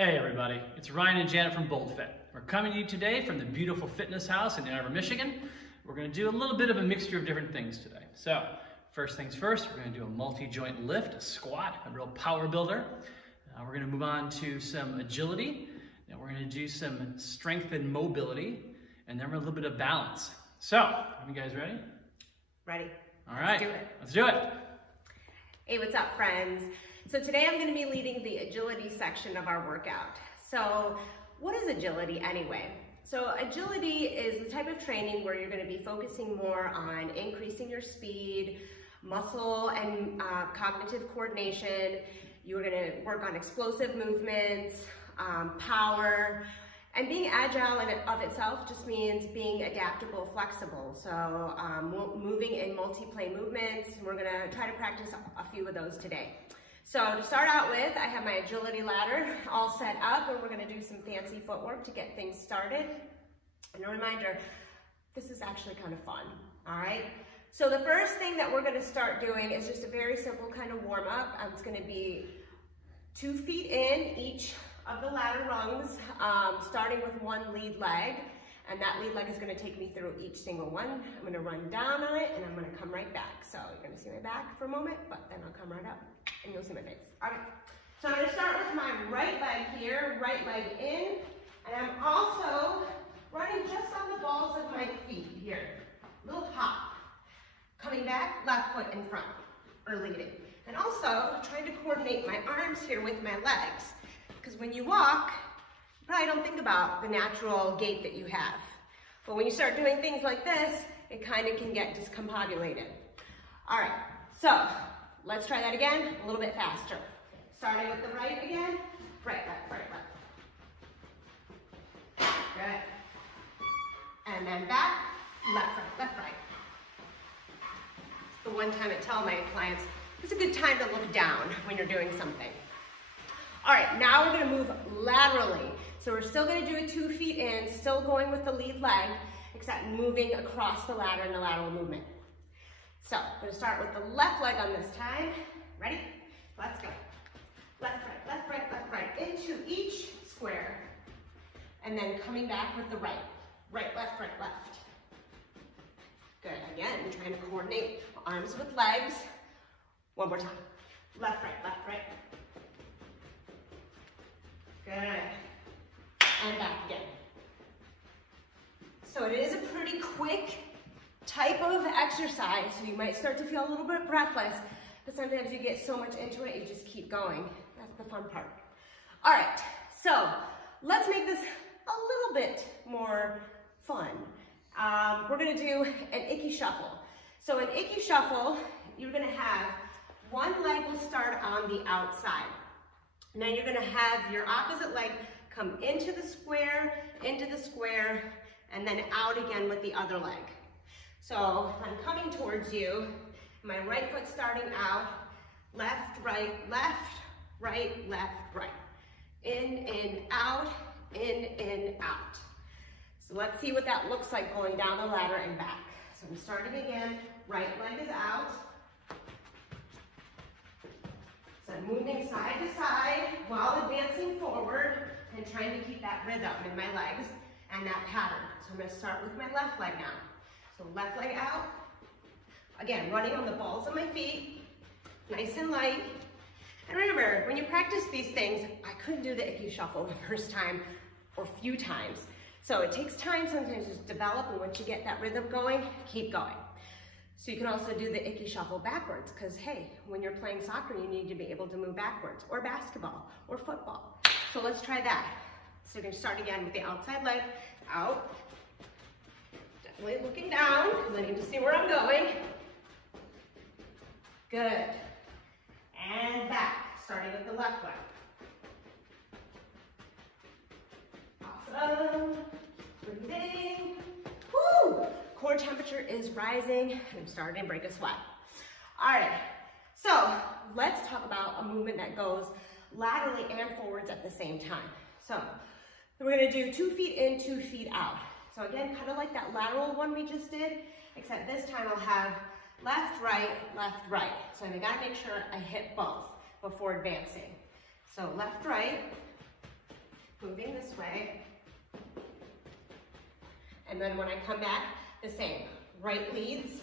Hey everybody, it's Ryan and Janet from BoldFit. We're coming to you today from the beautiful fitness house in Ann Arbor, Michigan. We're going to do a little bit of a mixture of different things today. So, first things first, we're going to do a multi-joint lift, a squat, a real power builder. We're going to move on to some agility, and we're going to do some strength and mobility, and then we're a little bit of balance. So, are you guys ready? Ready. All right, let's do it. Let's do it. Hey, what's up, friends? So today I'm going to be leading the agility section of our workout. So what is agility anyway? So agility is the type of training where you're going to be focusing more on increasing your speed, muscle and cognitive coordination. You're going to work on explosive movements, power, and being agile in of itself just means being adaptable, flexible. So moving in multi-plane movements, we're going to try to practice a few of those today. So to start out with, I have my agility ladder all set up, and we're going to do some fancy footwork to get things started. And a reminder, this is actually kind of fun, all right? So the first thing that we're going to start doing is just a very simple kind of warm-up. It's going to be 2 feet in each of the ladder rungs, starting with one lead leg, and that lead leg is going to take me through each single one. I'm going to run down on it, and I'm going to come right back. So you're going to see my back for a moment, but then I'll come right up, and you'll see my face. All right. So I'm going to start with my right leg here, right leg in, and I'm also running just on the balls of my feet here. Little hop. Coming back, left foot in front, or leading. And also trying to coordinate my arms here with my legs. Because when you walk, you probably don't think about the natural gait that you have. But when you start doing things like this, it kind of can get discombobulated. All right, so let's try that again, a little bit faster. Starting with the right again, right, left, right, left. Good. And then back, left, right, left, right. The one time I tell my clients, it's a good time to look down when you're doing something. All right, now we're gonna move laterally. So we're still gonna do it 2 feet in, still going with the lead leg, except moving across the ladder in a lateral movement. So I'm gonna start with the left leg on this time. Ready? Let's go. Left, right, left, right, left, right, into each square. And then coming back with the right. Right, left, left. Good, again, trying to coordinate arms with legs. One more time. Left, right. Good. And back again. So it is a pretty quick type of exercise, so you might start to feel a little bit breathless, but sometimes you get so much into it, you just keep going. That's the fun part. All right, so let's make this a little bit more fun. We're gonna do an icky shuffle. So an icky shuffle, you're gonna have one leg will start on the outside. Now you're gonna have your opposite leg come into the square, and then out again with the other leg. So if I'm coming towards you, my right foot starting out, left, right, right. In, out, in, out. So let's see what that looks like going down the ladder and back. So I'm starting again, right leg is out. So I'm moving side to side while advancing forward and trying to keep that rhythm in my legs and that pattern. So I'm going to start with my left leg now. So left leg out. Again, running on the balls of my feet, nice and light. And remember, when you practice these things, I couldn't do the icky shuffle the first time or few times. So it takes time sometimes to develop, and once you get that rhythm going, keep going. So you can also do the icky shuffle backwards, because hey, when you're playing soccer, you need to be able to move backwards, or basketball, or football. So let's try that. So you're gonna start again with the outside leg, out. Definitely looking down, because I need to see where I'm going. Good. And back, starting with the left leg. Awesome. Breathing. Woo! Core temperature is rising, and I'm starting to break a sweat. All right, so let's talk about a movement that goes laterally and forwards at the same time. So we're gonna do 2 feet in, 2 feet out. So again, kind of like that lateral one we just did, except this time I'll have left, right, left, right. So I gotta make sure I hit both before advancing. So left, right, moving this way. And then when I come back, the same. Right leads,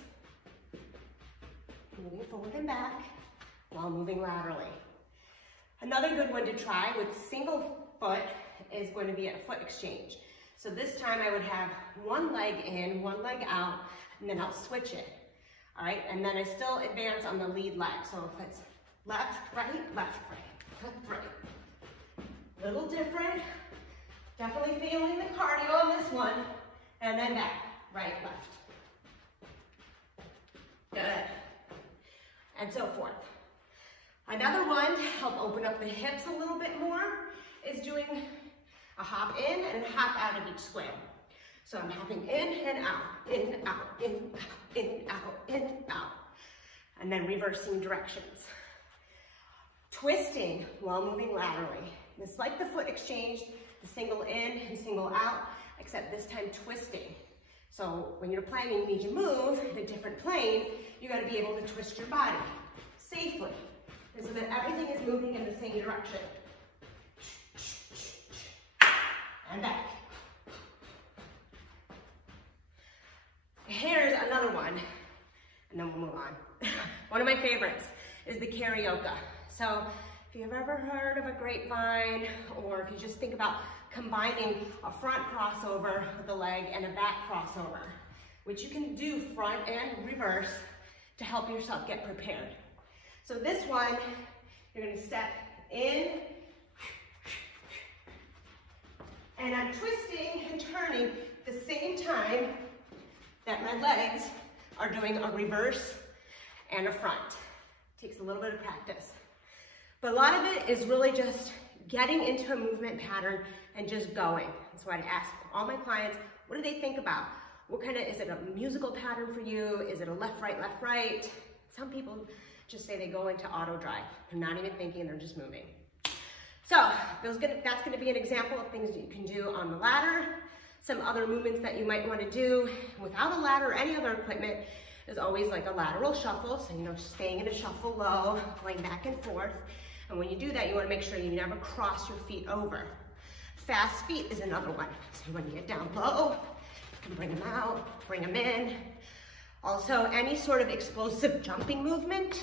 moving forward and back while moving laterally. Another good one to try with single foot is going to be a foot exchange. So this time I would have one leg in, one leg out, and then I'll switch it. All right, and then I still advance on the lead leg. So if it's left, right, left, right, left, right. Little different. Definitely feeling the cardio on this one. And then back, right, left. Good. And so forth. Another one to help open up the hips a little bit more is doing a hop in and a hop out of each square. So I'm hopping in and out, in, out, in, out, in, out, in, out. And then reversing directions. Twisting while moving laterally. It's like the foot exchange, the single in and single out, except this time twisting. So when you're playing and you need to move in a different plane, you got to be able to twist your body safely, so that everything is moving in the same direction. And back. Here's another one, and then we'll move on. One of my favorites is the karaoke. So if you've ever heard of a grapevine, or if you just think about combining a front crossover with a leg and a back crossover, which you can do front and reverse to help yourself get prepared. So this one, you're going to step in, and I'm twisting and turning at the same time that my legs are doing a reverse and a front. Takes a little bit of practice. But a lot of it is really just getting into a movement pattern and just going. So I'd ask all my clients, what do they think about? What kind of, is it a musical pattern for you? Is it a left, right? Some people just say they go into auto drive. They're not even thinking, they're just moving. So that's gonna be an example of things that you can do on the ladder. Some other movements that you might want to do without a ladder or any other equipment is always like a lateral shuffle. So, staying in a shuffle low, going back and forth. And when you do that, you want to make sure you never cross your feet over. Fast feet is another one. So when you get down low, you can bring them out, bring them in. Also, any sort of explosive jumping movement,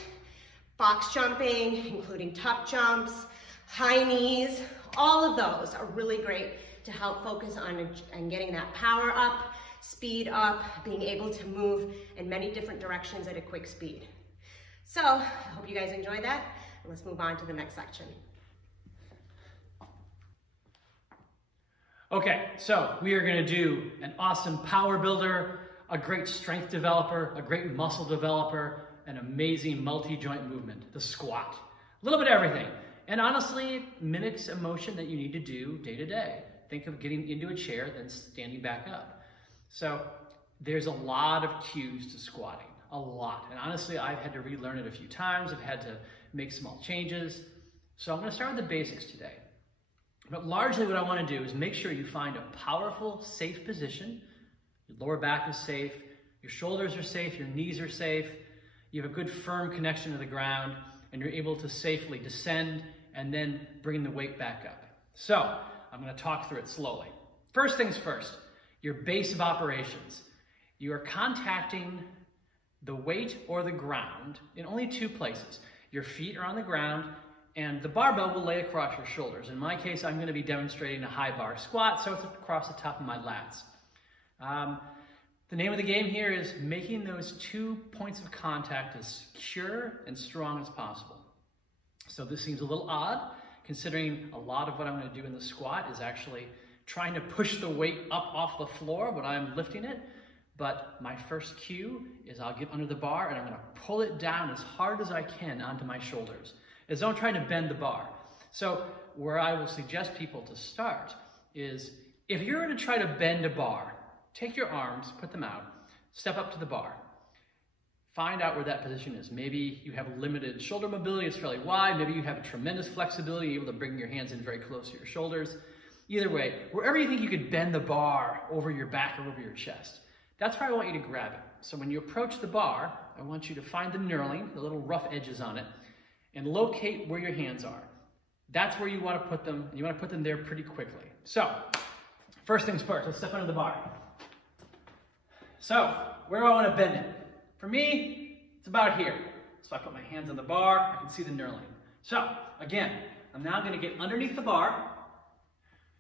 box jumping, including tuck jumps, high knees, all of those are really great to help focus on and getting that power up, speed up, being able to move in many different directions at a quick speed. So I hope you guys enjoyed that. Let's move on to the next section. Okay, so we are going to do an awesome power builder, a great strength developer, a great muscle developer, an amazing multi-joint movement, the squat. A little bit of everything. And honestly, it mimics a motion that you need to do day to day. Think of getting into a chair, then standing back up. So there's a lot of cues to squatting, a lot. And honestly, I've had to relearn it a few times. I've had to make small changes. So I'm going to start with the basics today. But largely what I want to do is make sure you find a powerful, safe position. Your lower back is safe, your shoulders are safe, your knees are safe, you have a good firm connection to the ground, and you're able to safely descend and then bring the weight back up. So I'm going to talk through it slowly. First things first, your base of operations. You are contacting the weight or the ground in only two places. Your feet are on the ground, and the barbell will lay across your shoulders. In my case, I'm going to be demonstrating a high bar squat, so it's across the top of my lats. The name of the game here is making those 2 points of contact as secure and strong as possible. So this seems a little odd, considering a lot of what I'm going to do in the squat is actually trying to push the weight up off the floor when I'm lifting it. But my first cue is I'll get under the bar and I'm going to pull it down as hard as I can onto my shoulders, as though I'm trying to bend the bar. So where I will suggest people to start is, if you're going to try to bend a bar, take your arms, put them out, step up to the bar. Find out where that position is. Maybe you have limited shoulder mobility, it's fairly wide. Maybe you have a tremendous flexibility, you're able to bring your hands in very close to your shoulders. Either way, wherever you think you could bend the bar over your back or over your chest, that's where I want you to grab it. So when you approach the bar, I want you to find the knurling, the little rough edges on it, and locate where your hands are. That's where you want to put them, and you want to put them there pretty quickly. So, first things first, let's step under the bar. So, where do I want to bend it? For me, it's about here. So I put my hands on the bar, I can see the knurling. So, again, I'm now going to get underneath the bar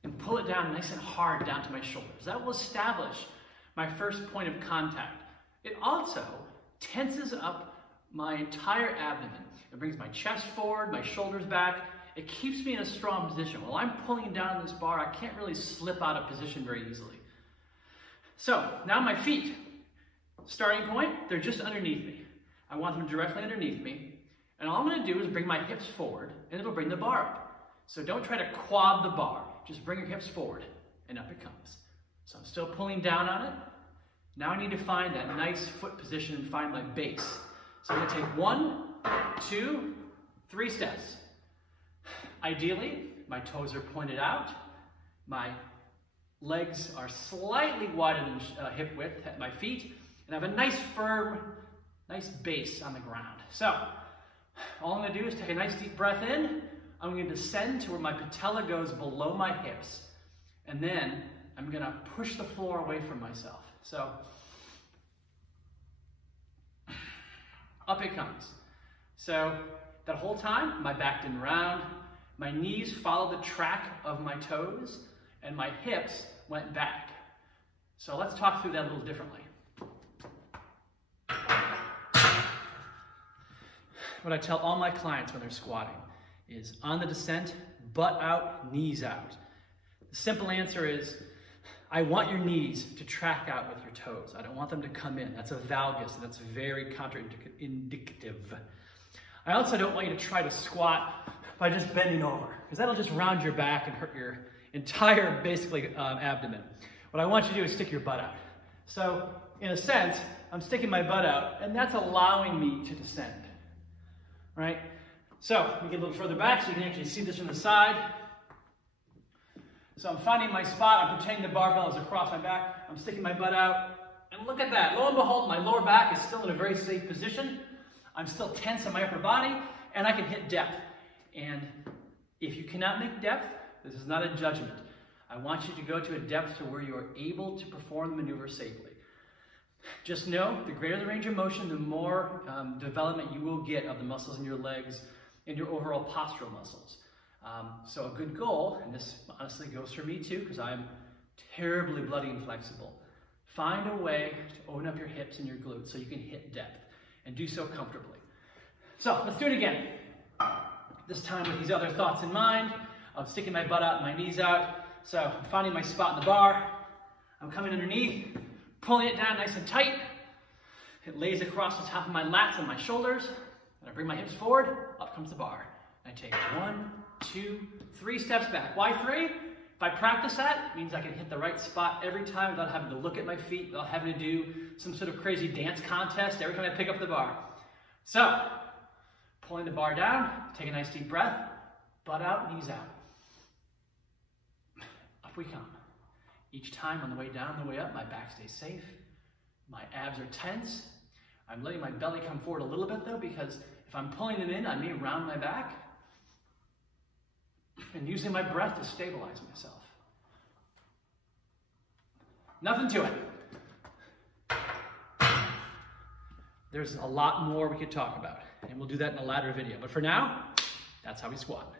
and pull it down nice and hard down to my shoulders. That will establish my first point of contact. It also tenses up my entire abdomen. It brings my chest forward, my shoulders back. It keeps me in a strong position. While I'm pulling down this bar, I can't really slip out of position very easily. So, now my feet. Starting point, they're just underneath me. I want them directly underneath me. And all I'm going to do is bring my hips forward, and it'll bring the bar up. So don't try to quad the bar. Just bring your hips forward, and up it comes. So I'm still pulling down on it. Now I need to find that nice foot position and find my base. So I'm going to take 1, 2, 3 steps. Ideally, my toes are pointed out. My legs are slightly wider than hip width at my feet. And I have a nice firm, nice base on the ground. So all I'm going to do is take a nice deep breath in. I'm going to descend to where my patella goes below my hips. And then I'm going to push the floor away from myself. So up it comes. So that whole time, my back didn't round. My knees followed the track of my toes, and my hips went back. So let's talk through that a little differently. What I tell all my clients when they're squatting is on the descent, butt out, knees out. The simple answer is, I want your knees to track out with your toes. I don't want them to come in. That's a valgus, and that's very counterindicative. I also don't want you to try to squat by just bending over, because that'll just round your back and hurt your entire, basically, abdomen. What I want you to do is stick your butt out. So, in a sense, I'm sticking my butt out, and that's allowing me to descend. Right? So, we get a little further back so you can actually see this from the side. So I'm finding my spot, I'm pretending the barbell is across my back, I'm sticking my butt out, and look at that. Lo and behold, my lower back is still in a very safe position. I'm still tense in my upper body, and I can hit depth. And if you cannot make depth, this is not a judgment. I want you to go to a depth to where you are able to perform the maneuver safely. Just know, the greater the range of motion, the more development you will get of the muscles in your legs and your overall postural muscles. So a good goal, and this honestly goes for me too, because I'm terribly bloody and flexible. Find a way to open up your hips and your glutes so you can hit depth, and do so comfortably. So let's do it again. This time with these other thoughts in mind. I'm sticking my butt out and my knees out. So I'm finding my spot in the bar. I'm coming underneath, pulling it down nice and tight. It lays across the top of my lats and my shoulders. And I bring my hips forward, up comes the bar. And I take 1, 2, 3 steps back. Why 3? If I practice that, it means I can hit the right spot every time without having to look at my feet, without having to do some sort of crazy dance contest every time I pick up the bar. So, pulling the bar down, take a nice deep breath, butt out, knees out. Up we come. Each time on the way down, the way up, my back stays safe. My abs are tense. I'm letting my belly come forward a little bit though, because if I'm pulling them in, I may round my back. And using my breath to stabilize myself. Nothing to it. There's a lot more we could talk about, and we'll do that in a later video. But for now, that's how we squat.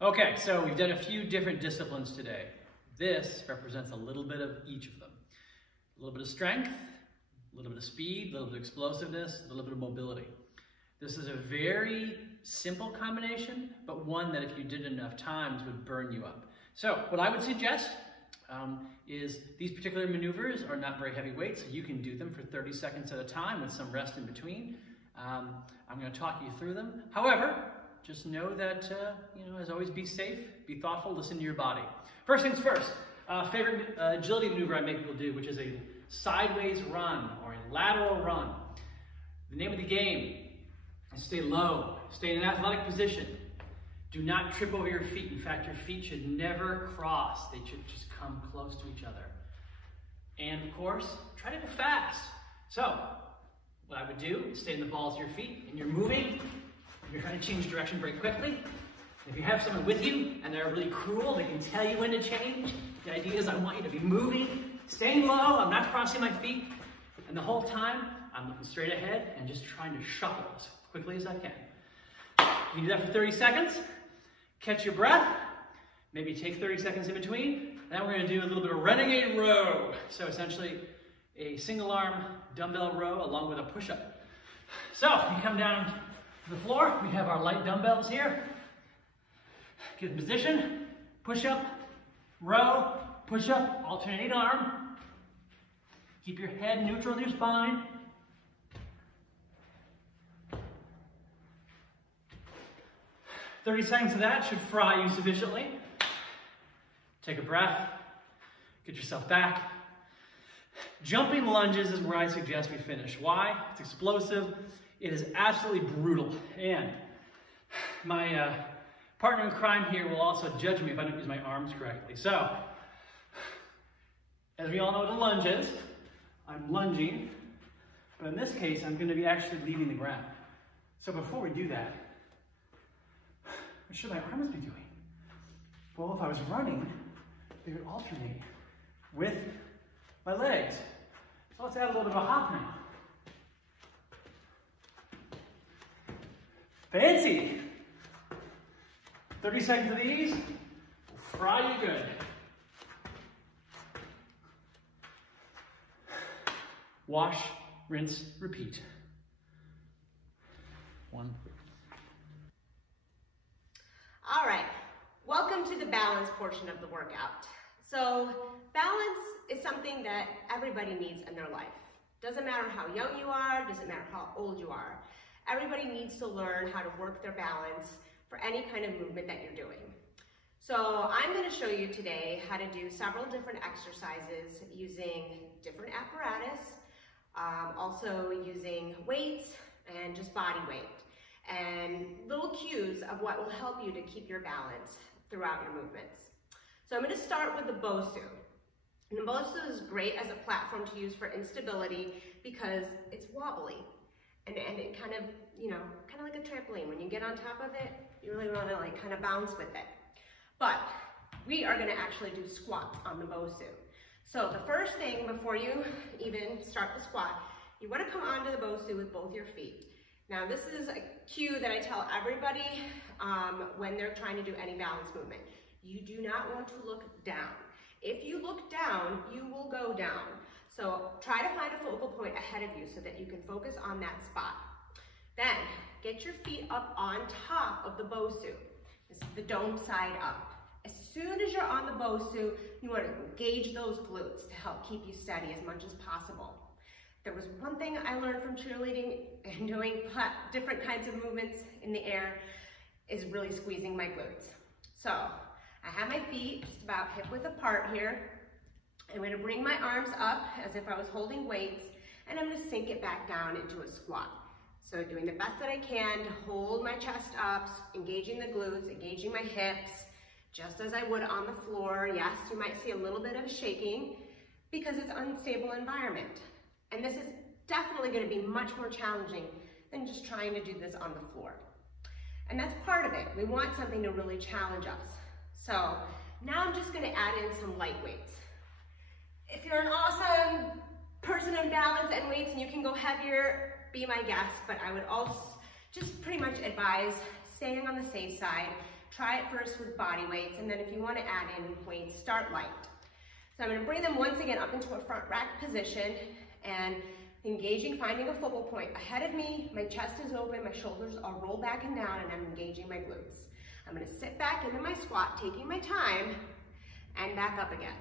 Okay, so we've done a few different disciplines today. This represents a little bit of each of them. A little bit of strength, a little bit of speed, a little bit of explosiveness, a little bit of mobility. This is a very simple combination, but one that if you did it enough times would burn you up. So what I would suggest is these particular maneuvers are not very heavy weights, so you can do them for 30 seconds at a time with some rest in between. I'm going to talk you through them. However, just know that, as always, be safe, be thoughtful, listen to your body. First things first, favorite agility maneuver I make people do, which is a sideways run or a lateral run. The name of the game is stay low, stay in an athletic position. Do not trip over your feet. In fact, your feet should never cross. They should just come close to each other. And of course, try to go fast. So, what I would do is stay in the balls of your feet, and you're moving You're trying to change direction very quickly. If you have someone with you and they're really cruel, they can tell you when to change. The idea is I want you to be moving, staying low, I'm not crossing my feet, and the whole time I'm looking straight ahead and just trying to shuffle as quickly as I can. You do that for 30 seconds, catch your breath, maybe take 30 seconds in between. Then we're going to do a little bit of renegade row. So essentially a single arm dumbbell row along with a push-up. So you come down to the floor, we have our light dumbbells here. Get in position, push-up, row, push-up, alternate arm. Keep your head neutral in your spine. "30 seconds of that should fry you sufficiently. Take a breath, get yourself back. Jumping lunges is where I suggest we finish. Why? It's explosive. It is absolutely brutal. And my partner in crime here will also judge me if I don't use my arms correctly. So, as we all know what a lunge is, I'm lunging, but in this case, I'm going to be actually leaving the ground. So before we do that, what should my arms be doing? Well, if I was running, they would alternate with my legs. So let's add a little bit of a hop now. Fancy! 30 seconds of these will fry you good. Wash, rinse, repeat. 1. All right, welcome to the balance portion of the workout. So balance is something that everybody needs in their life. Doesn't matter how young you are, doesn't matter how old you are. Everybody needs to learn how to work their balance for any kind of movement that you're doing. So I'm going to show you today how to do several different exercises using different apparatus, also using weights and just body weight, and little cues of what will help you to keep your balance throughout your movements. So I'm going to start with the Bosu. And the Bosu is great as a platform to use for instability because it's wobbly. And it kind of, kind of like a trampoline. When you get on top of it, you really want to like kind of bounce with it. But we are going to actually do squats on the Bosu. So the first thing before you even start the squat, you want to come onto the Bosu with both your feet. Now this is a cue that I tell everybody when they're trying to do any balance movement. You do not want to look down. If you look down, you will go down. So try to find a focal point ahead of you so that you can focus on that spot. Then get your feet up on top of the Bosu. This is the dome side up. As soon as you're on the Bosu, you want to engage those glutes to help keep you steady as much as possible. There was one thing I learned from cheerleading and doing different kinds of movements in the air is really squeezing my glutes. So I have my feet just about hip width apart here. I'm going to bring my arms up as if I was holding weights, and I'm going to sink it back down into a squat. So doing the best that I can to hold my chest up, engaging the glutes, engaging my hips, just as I would on the floor. Yes, you might see a little bit of shaking because it's an unstable environment. And this is definitely going to be much more challenging than just trying to do this on the floor. And that's part of it. We want something to really challenge us. So now I'm just going to add in some light weights. If you're an awesome person in balance and weights and you can go heavier, be my guest, but I would also just pretty much advise staying on the safe side. Try it first with body weights, and then if you want to add in weights, start light. So I'm going to bring them once again up into a front rack position and engaging, finding a focal point ahead of me. My chest is open, my shoulders are rolled back and down, and I'm engaging my glutes. I'm going to sit back into my squat, taking my time, and back up again.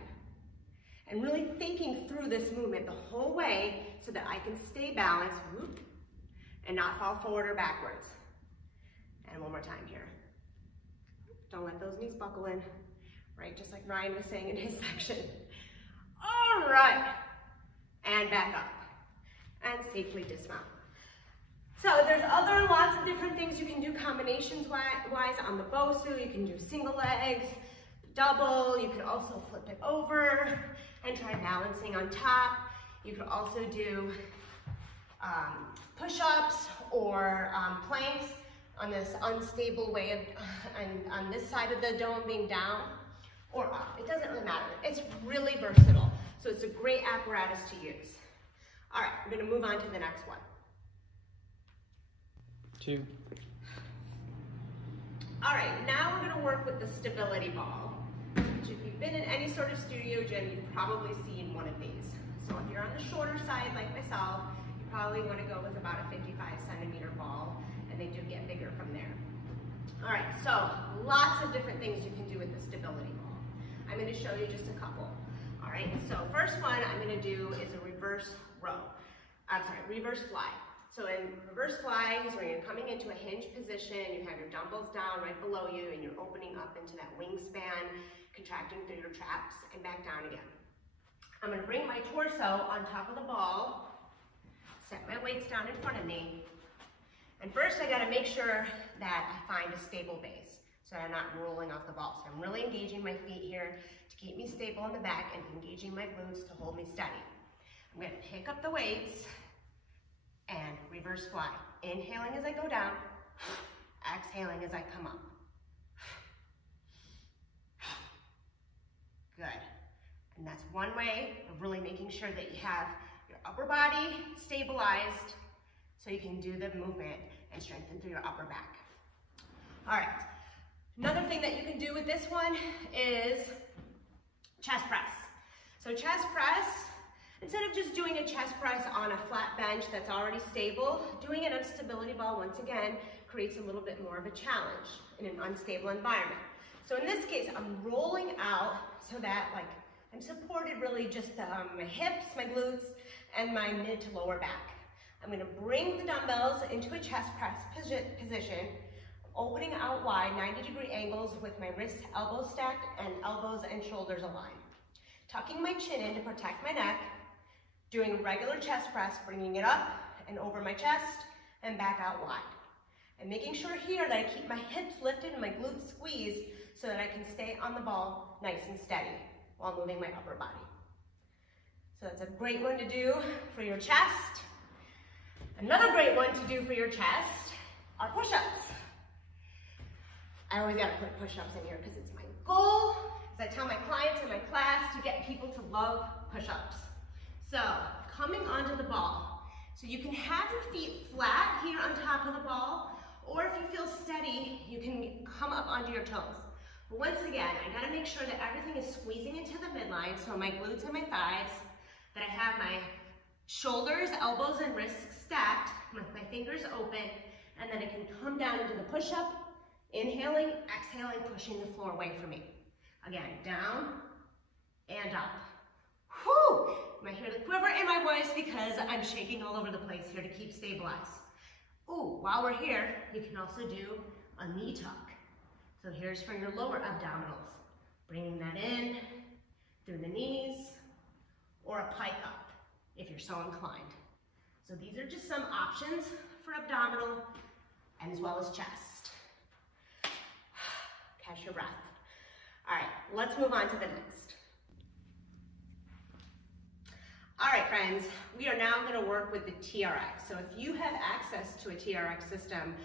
And really thinking through this movement the whole way so that I can stay balanced, whoop, and not fall forward or backwards. And one more time here. Don't let those knees buckle in, right? Just like Ryan was saying in his section. All right, and back up, and safely dismount. So there's lots of different things you can do combinations-wise on the Bosu. You can do single legs, double. You could also flip it over and try balancing on top. You could also do push-ups or planks. on this unstable way of, on this side of the dome being down or up. It doesn't really matter. It's really versatile. So it's a great apparatus to use. All right, we're gonna move on to the next one. 2. All right, now we're gonna work with the stability ball, which if you've been in any sort of studio gym, you've probably seen one of these. So if you're on the shorter side like myself, you probably wanna go with about a 55-centimeter ball, and they do get bigger from there. All right, so lots of different things you can do with the stability ball. I'm gonna show you just a couple. All right, so first one I'm gonna do is a reverse reverse fly. So in reverse fly is where you're coming into a hinge position, you have your dumbbells down right below you, and you're opening up into that wingspan, contracting through your traps, and back down again. I'm gonna bring my torso on top of the ball, set my weights down in front of me, and first I gotta make sure that I find a stable base, so I'm not rolling off the ball. So I'm really engaging my feet here to keep me stable in the back and engaging my glutes to hold me steady. I'm gonna pick up the weights and reverse fly. Inhaling as I go down, exhaling as I come up. Good. And that's one way of really making sure that you have your upper body stabilized so you can do the movement and strengthen through your upper back. All right. Another thing that you can do with this one is chest press. So chest press, instead of just doing a chest press on a flat bench that's already stable, doing it on a stability ball, once again, creates a little bit more of a challenge in an unstable environment. So in this case, I'm rolling out so that I'm supported really just my hips, my glutes, and my mid to lower back. I'm gonna bring the dumbbells into a chest press position, opening out wide, 90-degree angles with my wrists, elbows stacked, and elbows and shoulders aligned. Tucking my chin in to protect my neck, doing a regular chest press, bringing it up and over my chest and back out wide. And making sure here that I keep my hips lifted and my glutes squeezed so that I can stay on the ball nice and steady while moving my upper body. So that's a great one to do for your chest. Another great one to do for your chest are push-ups. I always gotta put push-ups in here because it's my goal, as I tell my clients in my class, to get people to love push-ups. So, coming onto the ball. So you can have your feet flat here on top of the ball, or if you feel steady, you can come up onto your toes. But once again, I gotta make sure that everything is squeezing into the midline, so my glutes and my thighs, that I have my shoulders, elbows, and wrists stacked, with my fingers open, and then I can come down into the push-up, inhaling, exhaling, pushing the floor away from me. Again, down and up. Whew! You might hear the quiver in my voice because I'm shaking all over the place here to keep stabilized. Ooh, while we're here, you can also do a knee tuck. So here's for your lower abdominals. Bringing that in through the knees, or a pike up if you're so inclined. So these are just some options for abdominal and as well as chest. Catch your breath. All right, let's move on to the next. All right, friends, we are now gonna work with the TRX. So if you have access to a TRX system,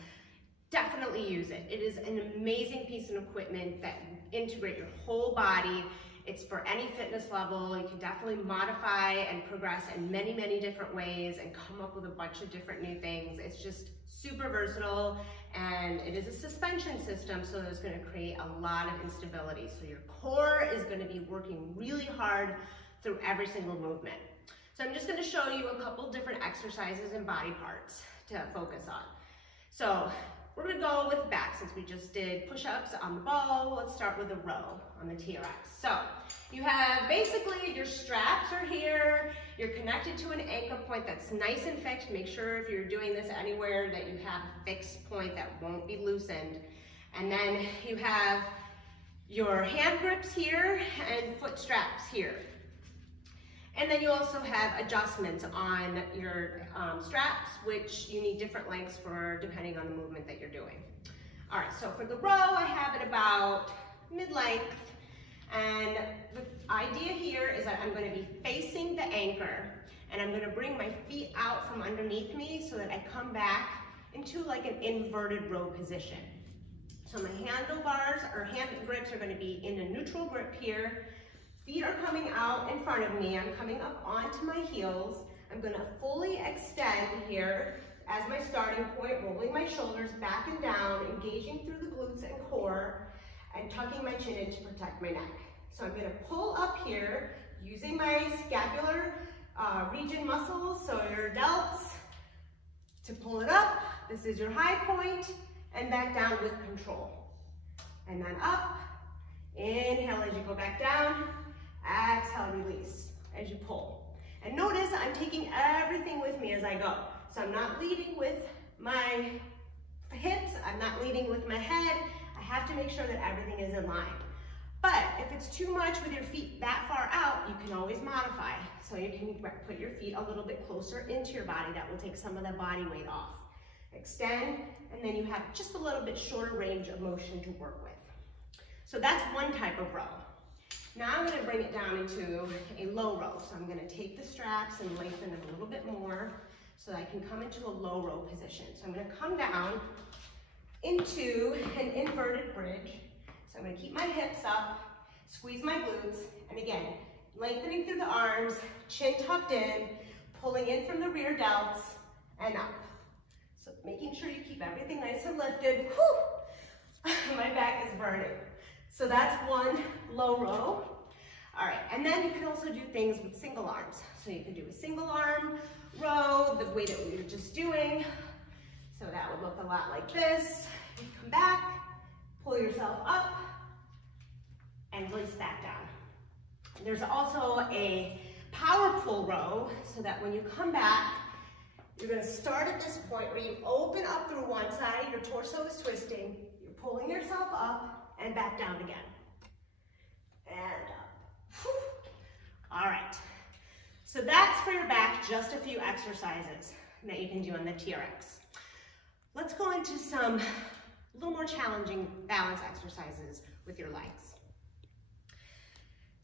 definitely use it. It is an amazing piece of equipment that integrates your whole body. It's for any fitness level. You can definitely modify and progress in many, many different ways and come up with a bunch of different new things. It's just super versatile, and it is a suspension system, so it's gonna create a lot of instability. So your core is gonna be working really hard through every single movement. So I'm just gonna show you a couple different exercises and body parts to focus on. So we're gonna go with back since we just did push-ups on the ball. Let's start with a row on the TRX. So you have basically your straps are here. You're connected to an anchor point that's nice and fixed. Make sure if you're doing this anywhere that you have a fixed point that won't be loosened. And then you have your hand grips here and foot straps here. And then you also have adjustments on your straps, which you need different lengths for depending on the movement that you're doing. All right, so for the row, I have it about mid-length. And the idea here is that I'm gonna be facing the anchor, and I'm gonna bring my feet out from underneath me so that I come back into like an inverted row position. So my handlebars or hand grips are going to be in a neutral grip here. Feet are coming out in front of me. I'm coming up onto my heels. I'm going to fully extend here as my starting point, rolling my shoulders back and down, engaging through the glutes and core, and tucking my chin in to protect my neck. So I'm going to pull up here using my scapular region muscles, so your delts, to pull it up. This is your high point, and back down with control. And then up, inhale as you go back down, exhale, release as you pull. And notice I'm taking everything with me as I go. So I'm not leading with my hips, I'm not leading with my head. I have to make sure that everything is in line. But if it's too much with your feet that far out, you can always modify. So you can put your feet a little bit closer into your body. That will take some of the body weight off. Extend, and then you have just a little bit shorter range of motion to work with. So that's one type of row. Now I'm going to bring it down into a low row. So I'm going to take the straps and lengthen them a little bit more so that I can come into a low row position. So I'm going to come down into an inverted bridge. So I'm going to keep my hips up, squeeze my glutes, and again, lengthening through the arms, chin tucked in, pulling in from the rear delts, and up. So making sure you keep everything nice and lifted. Whew! My back is burning. So that's one low row. All right, and then you can also do things with single arms. So you can do a single arm row, the way that we were just doing. So that would look a lot like this. You come back, pull yourself up, and release back down. There's also a power pull row, so that when you come back, you're going to start at this point where you open up through one side, your torso is twisting, you're pulling yourself up, and back down again. And up. Whew. All right. So that's for your back, just a few exercises that you can do on the TRX. Let's go into some a little more challenging balance exercises with your legs.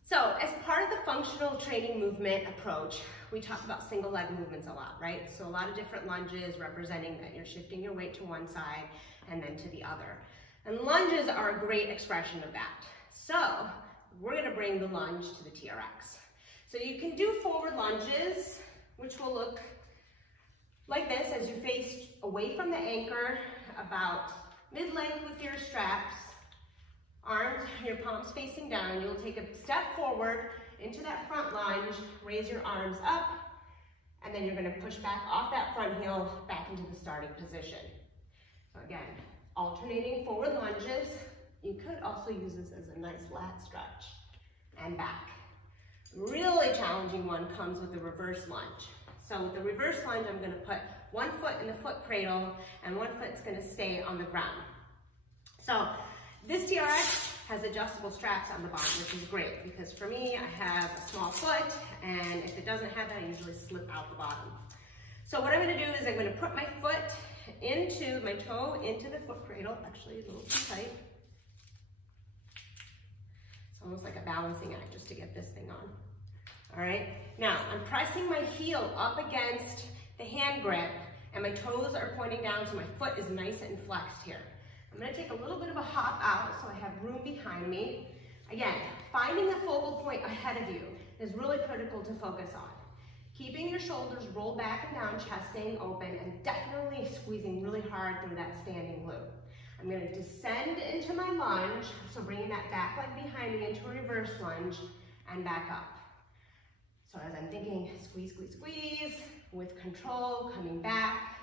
So as part of the functional training movement approach, we talk about single leg movements a lot, right? So a lot of different lunges representing that you're shifting your weight to one side and then to the other. And lunges are a great expression of that. So we're going to bring the lunge to the TRX. So you can do forward lunges, which will look like this as you face away from the anchor, about mid-length with your straps, arms, your palms facing down. You'll take a step forward into that front lunge, raise your arms up, and then you're going to push back off that front heel back into the starting position. So again, alternating forward lunges. You could also use this as a nice lat stretch and back. Really challenging one comes with the reverse lunge. So with the reverse lunge, I'm going to put one foot in the foot cradle and one foot's going to stay on the ground. So this TRX has adjustable straps on the bottom, which is great because for me, I have a small foot, and if it doesn't have that, I usually slip out the bottom. So what I'm going to do is I'm going to put my foot into, my toe into the foot cradle. Actually, it's a little too tight. It's almost like a balancing act just to get this thing on. All right, now I'm pressing my heel up against the hand grip and my toes are pointing down so my foot is nice and flexed here. I'm going to take a little bit of a hop out so I have room behind me. Again, finding the focal point ahead of you is really critical to focus on. Keeping your shoulders rolled back and down, chest staying open, and definitely squeezing really hard through that standing glute. I'm going to descend into my lunge, so bringing that back leg behind me into a reverse lunge and back up. So as I'm thinking, squeeze, squeeze, squeeze, with control, coming back.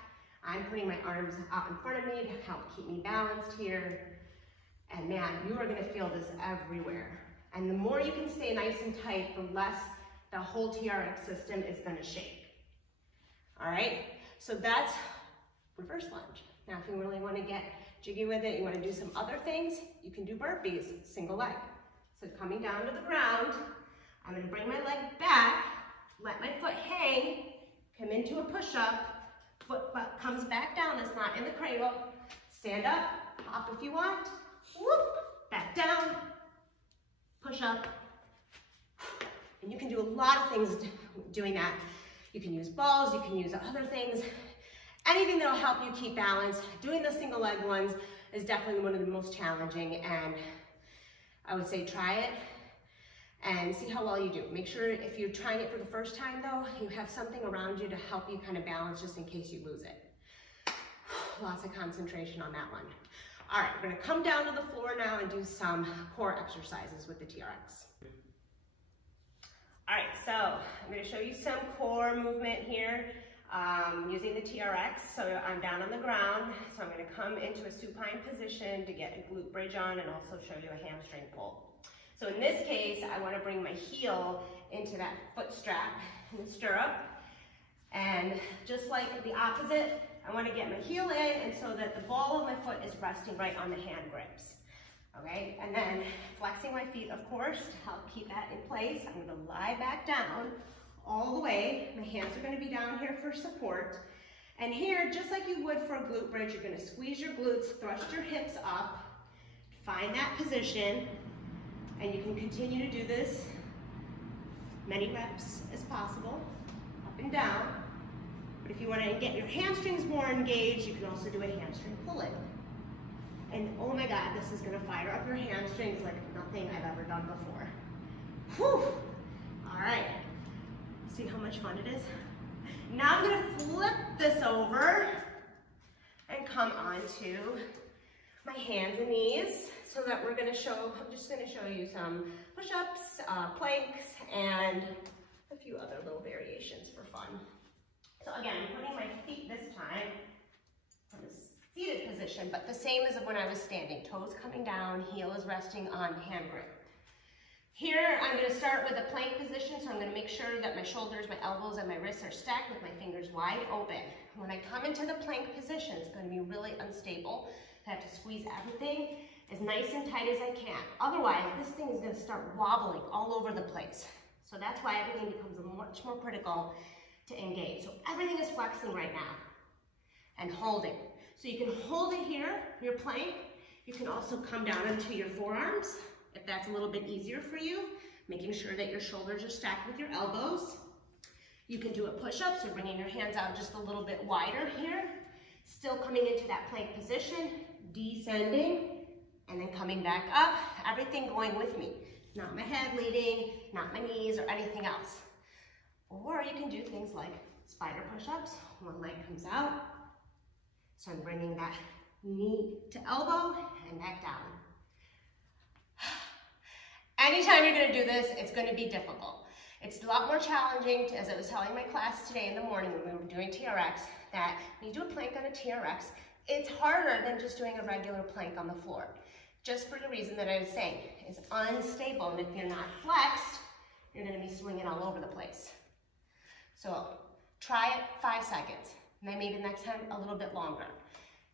I'm putting my arms out in front of me to help keep me balanced here. And man, you are going to feel this everywhere. And the more you can stay nice and tight, the less the whole TRX system is going to shake. All right, so that's reverse lunge. Now, if you really want to get jiggy with it, you want to do some other things, you can do burpees, single leg. So coming down to the ground, I'm going to bring my leg back, let my foot hang, come into a push-up, foot comes back down, it's not in the cradle, stand up, hop if you want, whoop, back down, push up, and you can do a lot of things doing that. You can use balls, you can use other things. anything that'll help you keep balance. Doing the single leg ones is definitely one of the most challenging, and I would say try it and see how well you do. Make sure if you're trying it for the first time though, you have something around you to help you kind of balance just in case you lose it. Lots of concentration on that one. All right, we're gonna come down to the floor now and do some core exercises with the TRX. All right, so I'm gonna show you some core movement here using the TRX. So I'm down on the ground, so I'm gonna come into a supine position to get a glute bridge on and also show you a hamstring pull. So in this case, I wanna bring my heel into that foot strap in the stirrup. And just like the opposite, I want to get my heel in and so that the ball of my foot is resting right on the hand grips. Okay, and then flexing my feet, of course, to help keep that in place. I'm going to lie back down all the way. My hands are going to be down here for support. And here, just like you would for a glute bridge, you're going to squeeze your glutes, thrust your hips up, find that position, and you can continue to do this many reps as possible, up and down. But if you want to get your hamstrings more engaged, you can also do a hamstring pull-in. And oh my God, this is going to fire up your hamstrings like nothing I've ever done before. Whew! All right. See how much fun it is? Now I'm going to flip this over and come onto my hands and knees so that I'm just going to show you some push-ups, planks, and a few other little variations for fun. So again, I'm putting my feet this time in a seated position, but the same as when I was standing. Toes coming down, heel is resting on hand grip. Here, I'm going to start with a plank position, so I'm going to make sure that my shoulders, my elbows, and my wrists are stacked with my fingers wide open. When I come into the plank position, it's going to be really unstable. I have to squeeze everything as nice and tight as I can. Otherwise, this thing is going to start wobbling all over the place. So that's why everything becomes much more critical to engage. So everything is flexing right now and holding. So you can hold it here, your plank. You can also come down into your forearms if that's a little bit easier for you, making sure that your shoulders are stacked with your elbows. You can do a push-up, so bringing your hands out just a little bit wider here, still coming into that plank position, descending, and then coming back up, everything going with me. Not my head leading, not my knees or anything else. Or you can do things like spider push-ups. One leg comes out. So I'm bringing that knee to elbow and back down. Anytime you're going to do this, it's going to be difficult. It's a lot more challenging, as I was telling my class today in the morning when we were doing TRX, that when you do a plank on a TRX, it's harder than just doing a regular plank on the floor. Just for the reason that I was saying, it's unstable, and if you're not flexed, you're going to be swinging all over the place. So try it 5 seconds, and then maybe next time a little bit longer.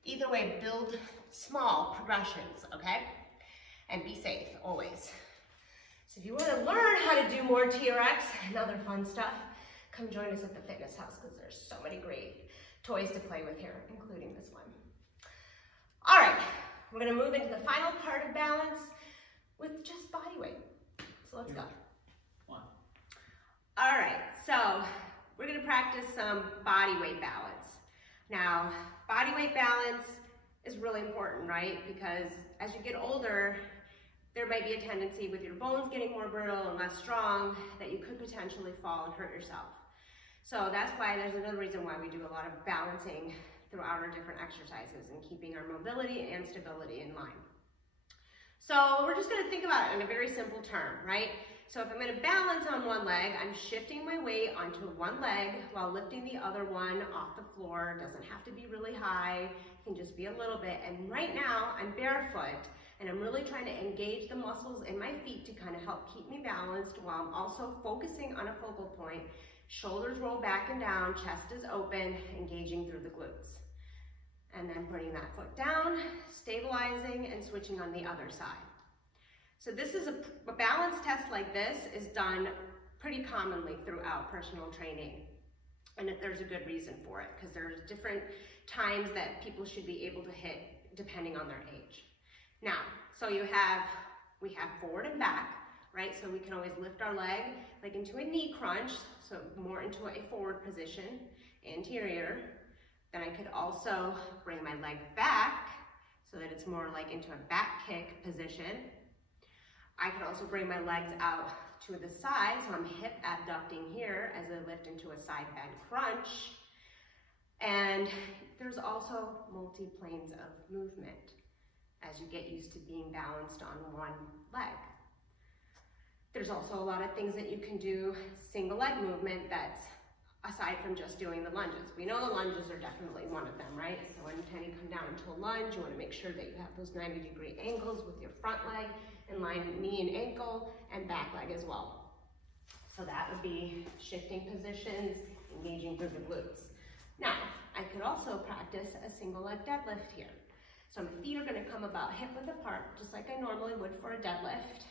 Either way, build small progressions, okay? And be safe, always. So if you want to learn how to do more TRX and other fun stuff, come join us at the fitness house because there's so many great toys to play with here, including this one. All right, we're going to move into the final part of balance with just body weight. So let's go. One. All right, so we're going to practice some body weight balance. Now, body weight balance is really important, right? Because as you get older, there might be a tendency with your bones getting more brittle and less strong that you could potentially fall and hurt yourself. So that's why there's another reason why we do a lot of balancing throughout our different exercises and keeping our mobility and stability in line. So we're just going to think about it in a very simple term, right? So if I'm going to balance on one leg, I'm shifting my weight onto one leg while lifting the other one off the floor. It doesn't have to be really high. It can just be a little bit. And right now, I'm barefoot, and I'm really trying to engage the muscles in my feet to kind of help keep me balanced while I'm also focusing on a focal point. Shoulders roll back and down, chest is open, engaging through the glutes. And then putting that foot down, stabilizing, and switching on the other side. So this is a balance test like this is done pretty commonly throughout personal training. And there's a good reason for it, because there's different times that people should be able to hit depending on their age. Now, so we have forward and back, right? So we can always lift our leg like into a knee crunch, so more into a forward position, anterior, Then I could also bring my leg back so that it's more like into a back kick position. I could also bring my legs out to the side, so I'm hip abducting here as I lift into a side bend crunch. And there's also multi-planes of movement as you get used to being balanced on one leg. There's also a lot of things that you can do single leg movement that's aside from just doing the lunges. We know the lunges are definitely one of them, right? So anytime you come down into a lunge, you want to make sure that you have those 90-degree angles with your front leg in line with knee and ankle and back leg as well. So that would be shifting positions, engaging through the glutes. Now, I could also practice a single leg deadlift here. So my feet are going to come about hip width apart, just like I normally would for a deadlift.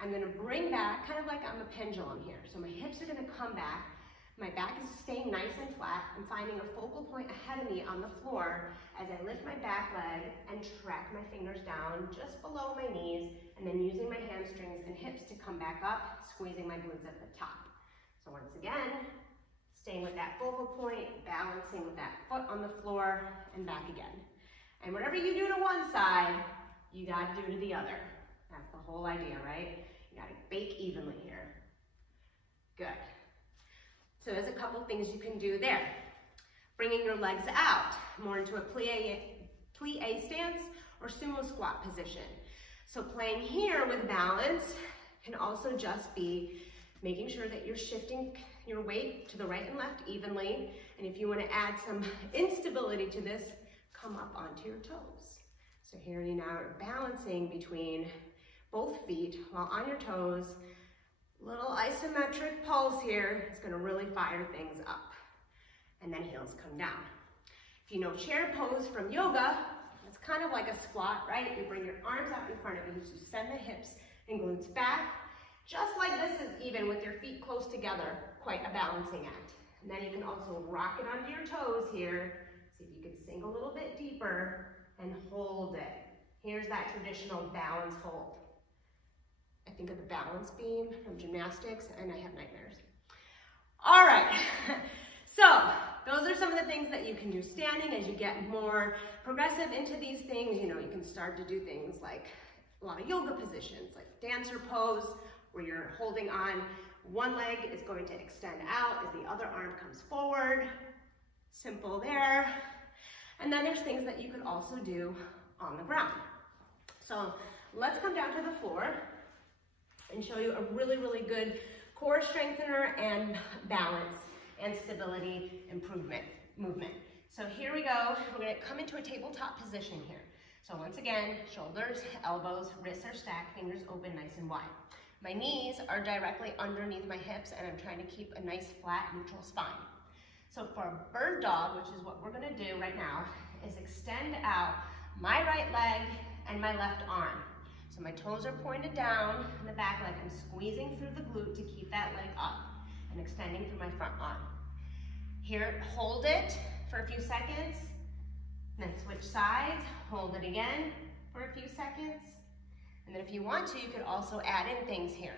I'm going to bring back, kind of like I'm a pendulum here. So my hips are going to come back. My back is staying nice and flat. I'm finding a focal point ahead of me on the floor as I lift my back leg and track my fingers down just below my knees, and then using my hamstrings and hips to come back up, squeezing my glutes at the top. So once again, staying with that focal point, balancing with that foot on the floor, and back again. And whatever you do to one side, you got to do to the other. That's the whole idea, right? You got to bake evenly here. Good. So there's a couple things you can do there. Bringing your legs out, more into a plie stance or sumo squat position. So playing here with balance can also just be making sure that you're shifting your weight to the right and left evenly. And if you want to add some instability to this, come up onto your toes. So here you now are balancing between both feet while on your toes. Little isometric pulse here is going to really fire things up. And then heels come down. If you know chair pose from yoga, it's kind of like a squat, right? You bring your arms out in front of you, you send the hips and glutes back. Just like this is even with your feet close together, quite a balancing act. And then you can also rock it onto your toes here. See if you can sink a little bit deeper and hold it. Here's that traditional balance hold. I think of the balance beam from gymnastics and I have nightmares. All right, so those are some of the things that you can do standing as you get more progressive into these things. You know, you can start to do things like a lot of yoga positions, like dancer pose, where you're holding on. One leg is going to extend out as the other arm comes forward. Simple there. And then there's things that you could also do on the ground. So let's come down to the floor and show you a really, really good core strengthener and balance and stability improvement movement. So here we go. We're going to come into a tabletop position here. So once again, shoulders, elbows, wrists are stacked, fingers open, nice and wide. My knees are directly underneath my hips and I'm trying to keep a nice flat neutral spine. So for a bird dog, which is what we're going to do right now, is extend out my right leg and my left arm. So my toes are pointed down and the back leg. I'm squeezing through the glute to keep that leg up and extending through my front arm. Here, hold it for a few seconds, then switch sides, hold it again for a few seconds. And then if you want to, you could also add in things here,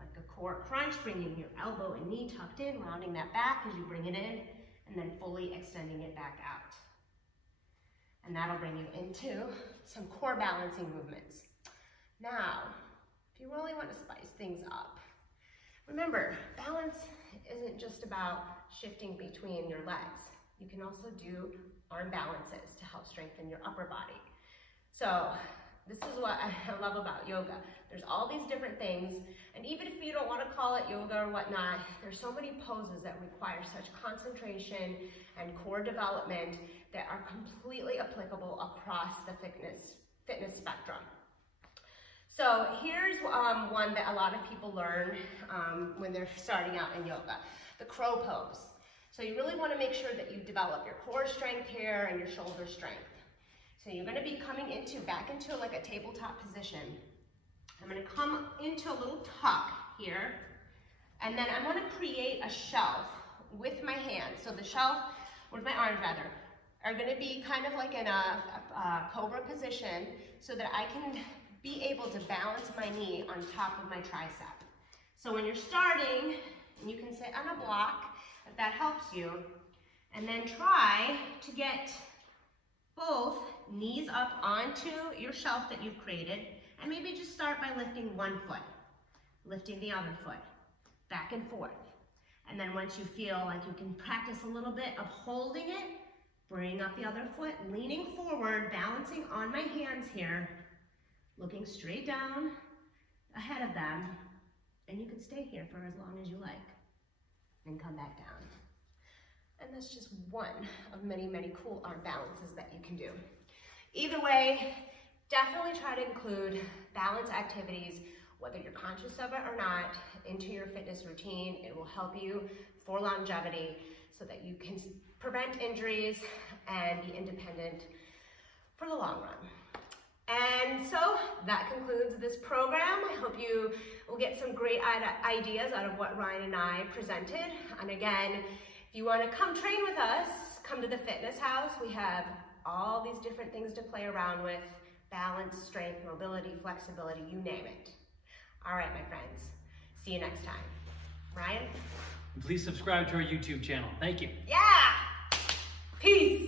like a core crunch, bringing your elbow and knee tucked in, rounding that back as you bring it in, and then fully extending it back out. And that'll bring you into some core balancing movements. Now, if you really want to spice things up, remember, balance isn't just about shifting between your legs. You can also do arm balances to help strengthen your upper body. So this is what I love about yoga. There's all these different things, and even if you don't want to call it yoga or whatnot, there's so many poses that require such concentration and core development that are completely applicable across the fitness spectrum. So here's one that a lot of people learn when they're starting out in yoga, the crow pose. So you really want to make sure that you develop your core strength here and your shoulder strength. So you're going to be coming back into like a tabletop position. I'm going to come into a little tuck here, and then I'm going to create a shelf with my hands. So the shelf, with my arms rather, are going to be kind of like in a cobra position so that I can be able to balance my knee on top of my tricep. So when you're starting, and you can sit on a block if that helps you, And then try to get both knees up onto your shelf that you've created, and maybe just start by lifting one foot, lifting the other foot, back and forth. And then once you feel like you can practice a little bit of holding it, bring up the other foot, leaning forward, balancing on my hands here, looking straight down ahead of them, and you can stay here for as long as you like, and come back down. And that's just one of many, many cool arm balances that you can do. Either way, definitely try to include balance activities, whether you're conscious of it or not, into your fitness routine. It will help you for longevity so that you can prevent injuries and be independent for the long run. And so that concludes this program. I hope you will get some great ideas out of what Ryan and I presented. And again, if you want to come train with us, come to the fitness house. We have all these different things to play around with: balance, strength, mobility, flexibility, you name it. All right, my friends. See you next time. Ryan? Please subscribe to our YouTube channel. Thank you. Yeah! Peace!